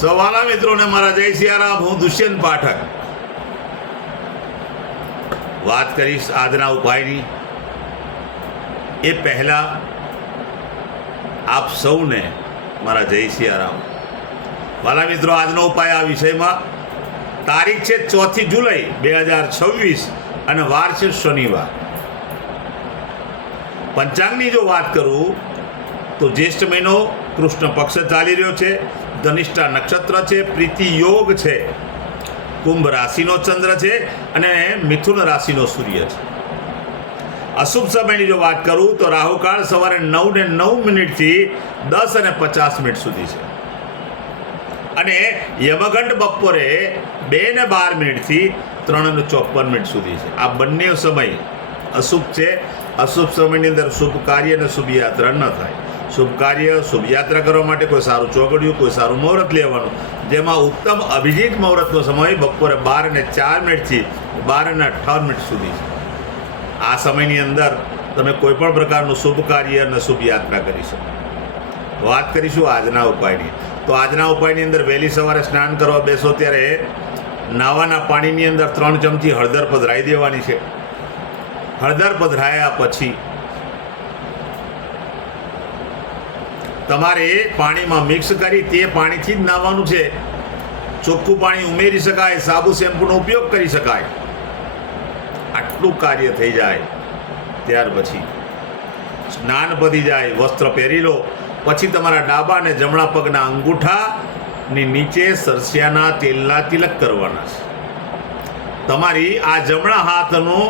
સવાલા મિત્રોને મારા જય સિયારામ. હું દુષ્યંત પાઠક વાત કરીશ આજના ઉપાયની. એ પહેલા આપ સૌને મારા જય સિયારામ. વાલા મિત્રો, આજનો ઉપાય આ વિષયમાં. તારીખ છે 4 જુલાઈ 2026 અને વાર છે શનિવાર. પંચાંગની જો વાત કરું તો જ્યેષ્ઠ મહિનો કૃષ્ણ પક્ષ ચાલી રહ્યો છે. ધનિષ્ઠા નક્ષત્ર છે. પ્રીતિ યોગ છે. કુંભ રાશિનો ચંદ્ર છે અને મિથુન રાશિનો સૂર્ય છે. અશુભ સમયની જો વાત કરું તો રાહુકાળ સવારે 9:09 થી 10:50 સુધી છે અને યમગંડ બપોરે 2:12 થી 3:54 સુધી છે. આ બંને સમય અશુભ છે. અશુભ સમયની અંદર શુભ કાર્ય અને શુભ યાત્રા ન થાય. શુભ કાર્ય શુભ યાત્રા કરવા માટે કોઈ સારું ચોઘડિયું, કોઈ સારું મુહૂર્ત લેવાનું, જેમાં ઉત્તમ અભિજીત મુહૂર્તનો સમય બપોરે 12:04 થી 12:58 સુધી છે. આ સમયની અંદર તમે કોઈ પણ પ્રકારનું શુભ કાર્ય અને શુભ યાત્રા કરી શકો. વાત કરીશું આજના ઉપાયની. તો આજના ઉપાયની અંદર વહેલી સવારે સ્નાન કરવા બેસો ત્યારે નાવાના પાણીની અંદર 3 ચમચી હળદર પધરાવી દેવાની છે. હળદર પધરાયા પછી તમારે પાણીમાં મિક્સ કરી તે પાણીથી જ નાહવાનું છે. ચોખ્ખું પાણી ઉમેરી શકાય, સાબુ શેમ્પૂનો ઉપયોગ કરી શકાય. આટલું કાર્ય થઈ જાય ત્યાર પછી સ્નાન પતી જાય, વસ્ત્ર પહેરી લો. પછી તમારા ડાબા અને જમણા પગના અંગૂઠાની નીચે સરસિયાના તેલના તિલક કરવાના છે. તમારી આ જમણા હાથનો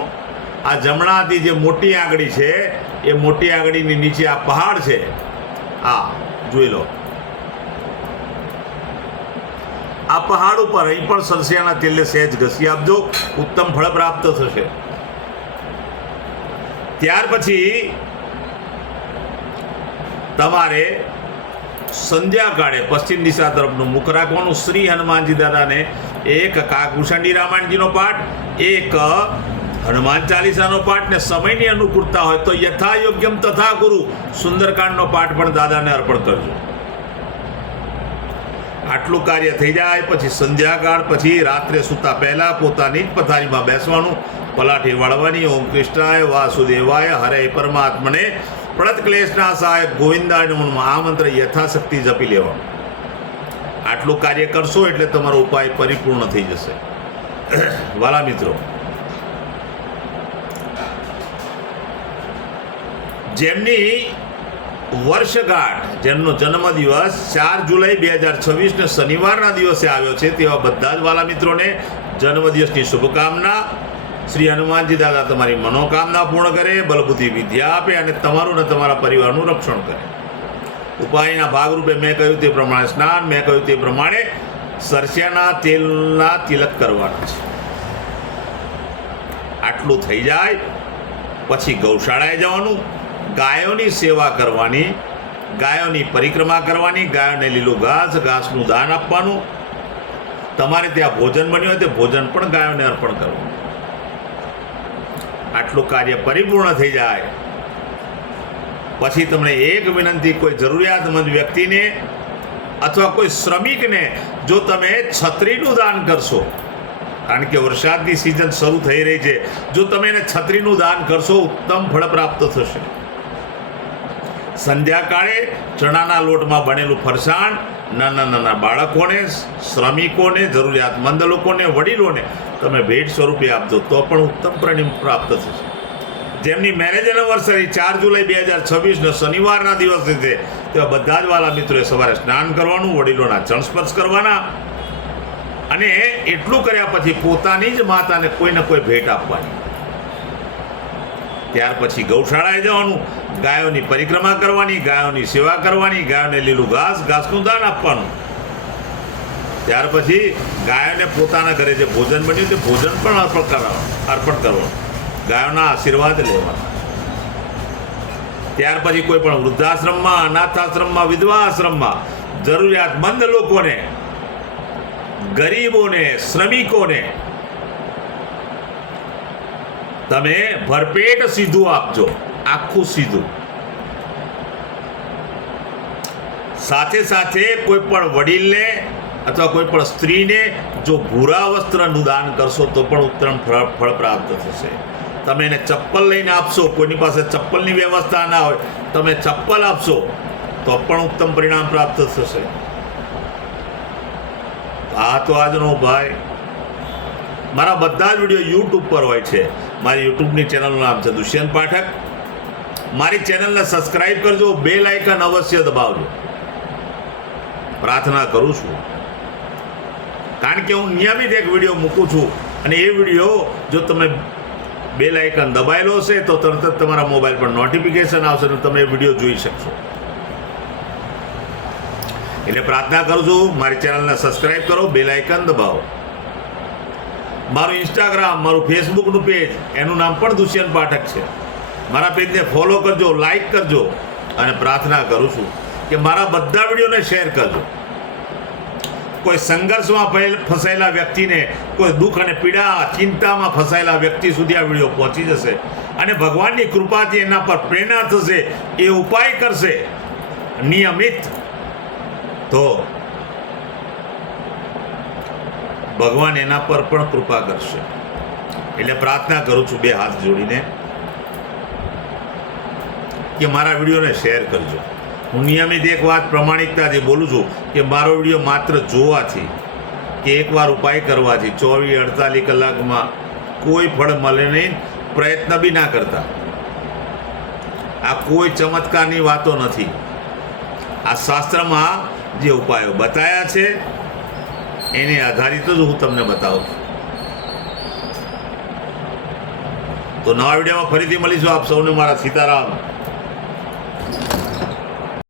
આ જમણા હાથની જે મોટી આંગળી છે એ મોટી આંગળીની નીચે આ પહાડ છે, આ જોઈ લો. આ પહાડ ઉપર અહીં પણ સરસિયાના તેલને સહેજ ઘસી આપજો. ઉત્તમ ફળ પ્રાપ્ત થશે. ત્યાર પછી તમારે સંધ્યાકાળે પશ્ચિમ દિશા તરફનું મુખ રાખવાનું. શ્રી હનુમાનજી દાદાને એક કાકભૂષણજી રામાયણજીનો પાઠ, એક હનુમાન ચાલીસાનો પાઠ, ને સમયની અનુકૂળતા હોય તો યથા યોગ્યમ તથા ગુરુ સુંદરકાંડનો પાઠ પણ દાદાને અર્પણ કરજો. આટલું કાર્ય થઈ જાય પછી સંધ્યાકાળ પછી રાત્રે સૂતા પહેલા પોતાની જ પથારીમાં બેસવાનું. પલાઠી વાળવાની. ઓમ કૃષ્ણાય વાસુદેવાય હરે પરમાત્મને પ્રત ક્લેશનાશાય ગોવિંદાય નમઃ આ મંત્ર યથાશક્તિ જપી લેવાનું. આટલું કાર્ય કરશો એટલે તમારો ઉપાય પરિપૂર્ણ થઈ જશે. વાલા મિત્રો, જેમની વર્ષગાંઠ, જેમનો જન્મદિવસ 4 જુલાઈ 2026 ને શનિવારના દિવસે આવ્યો છે તેવા બધા જ વાલા મિત્રોને જન્મદિવસની શુભકામના. શ્રી હનુમાનજી દાદા તમારી મનોકામના પૂર્ણ કરે, બલબુદ્ધિ વિદ્યા આપે અને તમારું ને તમારા પરિવારનું રક્ષણ કરે. ઉપાયના ભાગરૂપે મેં કહ્યું તે પ્રમાણે સ્નાન, મેં કહ્યું તે પ્રમાણે સરસિયાના તેલના તિલક કરવાના છે. આટલું થઈ જાય પછી ગૌશાળાએ જવાનું. ગાયોની સેવા કરવાની, ગાયોની પરિક્રમા કરવાની, ગાયોને લીલું ઘાસનું દાન આપવાનું. તમારે ત્યાં ભોજન બન્યું હોય તે ભોજન પણ ગાયોને અર્પણ કરવું. આટલું કાર્ય પરિપૂર્ણ થઈ જાય પછી તમને એક વિનંતી, કોઈ જરૂરિયાતમંદ વ્યક્તિને અથવા કોઈ શ્રમિકને જો તમે છત્રીનું દાન કરશો, કારણ કે વરસાદની સિઝન શરૂ થઈ રહી છે, જો તમે એને છત્રીનું દાન કરશો ઉત્તમ ફળ પ્રાપ્ત થશે. સંધ્યાકાળે ચણાના લોટમાં બનેલું ફરસાણ નાના બાળકોને, શ્રમિકોને, જરૂરિયાતમંદ લોકોને, વડીલોને તમે ભેટ સ્વરૂપે આપજો તો પણ ઉત્તમ પરિણામ પ્રાપ્ત થશે. જેમની મેરેજ એનિવર્સરી 4 જુલાઈ 2026 શનિવારના દિવસે છે તેવા બધા જ વાલા મિત્રોએ સવારે સ્નાન કરવાનું, વડીલોના ચરણ સ્પર્શ કરવાના અને એટલું કર્યા પછી પોતાની જ માતાને કોઈને કોઈ ભેટ આપવાની. ત્યાર પછી ગૌશાળાએ જવાનું, ગાયોની પરિક્રમા કરવાની, ગાયોની સેવા કરવાની, ગાયોને લીલું ઘાસનું દાન આપવાનું. ત્યાર પછી ગાયોને પોતાના ઘરે જે ભોજન બન્યું તે ભોજન પણ અર્પણ કરવાનું. ગાયોના આશીર્વાદ લેવાના. ત્યાર પછી કોઈ પણ વૃદ્ધાશ્રમમાં, અનાથાશ્રમમાં, વિધવા આશ્રમમાં જરૂરિયાતમંદ લોકોને, ગરીબોને, શ્રમિકોને તમે ભરપેટ સીધું આપજો, આખું સીધું. સાથે સાથે કોઈ પણ વડીલને અથવા કોઈ પણ સ્ત્રીને જો ભૂરા વસ્ત્રનું દાન કરશો તો પણ ઉત્તમ ફળ પ્રાપ્ત થશે. તમે એને ચપ્પલ લઈને આપશો, કોઈની પાસે ચપ્પલની વ્યવસ્થા ના હોય, તમે ચપ્પલ આપશો તો પણ ઉત્તમ પરિણામ પ્રાપ્ત થશે. આ તો આજનો ભાઈ. મારા બધા જ વિડીયો યુટ્યુબ પર હોય છે. મારી યુટ્યુબની ચેનલનું નામ છે દુષ્યંત પાઠક. મારી ચેનલને સબસ્ક્રાઈબ કરજો, બેલ આઇકન અવશ્ય દબાવજો. પ્રાર્થના કરું છું, કારણ કે હું નિયમિત એક વિડીયો મૂકું છું અને એ વિડીયો જો તમે બેલ આઇકન દબાયેલો હશે તો તરત જ તમારા મોબાઈલ પર નોટિફિકેશન આવશે અને તમે એ વિડીયો જોઈ શકશો. એટલે પ્રાર્થના કરું છું, મારી ચેનલને સબસ્ક્રાઈબ કરો, બેલ આઇકન દબાવો. મારું ઇન્સ્ટાગ્રામ, મારું ફેસબુકનું પેજ, એનું નામ પણ દુષ્યંત પાઠક છે. મારા પેજને ફોલો કરજો, લાઈક કરજો અને પ્રાર્થના કરું છું કે મારા બધા વિડીયોને શેર કરજો. કોઈ સંઘર્ષમાં ફસાયેલા વ્યક્તિને, કોઈ દુઃખ અને પીડા, ચિંતામાં ફસાયેલા વ્યક્તિ સુધી આ વિડીયો પહોંચી જશે અને ભગવાનની કૃપાથી એના પર પ્રેરણા થશે, એ ઉપાય કરશે નિયમિત, તો ભગવાન એના પર પણ કૃપા કરશે. એટલે પ્રાર્થના કરું છું બે હાથ જોડીને કે મારા વિડીયોને શેર કરજો. હું નિયમિત એક વાત પ્રમાણિકતાથી બોલું છું કે મારો વિડીયો માત્ર જોવાથી કે એકવાર ઉપાય કરવાથી 24-48 કલાકમાં કોઈ ફળ મળે નહીં, પ્રયત્ન બી ના કરતા. આ કોઈ ચમત્કારની વાતો નથી. આ શાસ્ત્રમાં જે ઉપાયો બતાવ્યા છે એને આધારિત જ હું તમને બતાવું છું. તો નવા વિડીયોમાં ફરીથી મળીશું. આપ સૌને મારા સીતારામ.